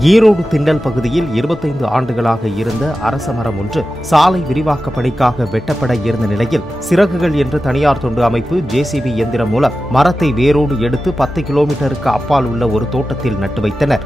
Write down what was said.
ஈரோடு திண்டல் பகுதியில் 25 ஆண்டுகளாக இருந்த அரச மரம் ஒன்று சாலை விரிவாக்க பணிக்காக வெட்டப்பட இருந்த நிலையில் சிறகுகள் என்று தனியார் தொண்டு அமைப்பு ஜேசிபி இயந்திரம் மூலம் மரத்தை வேரோடு எடுத்து 10 கிலோமீட்டருக்கு அப்பால் உள்ள ஒரு தோட்டத்தில் நட்டு வைத்தனர்.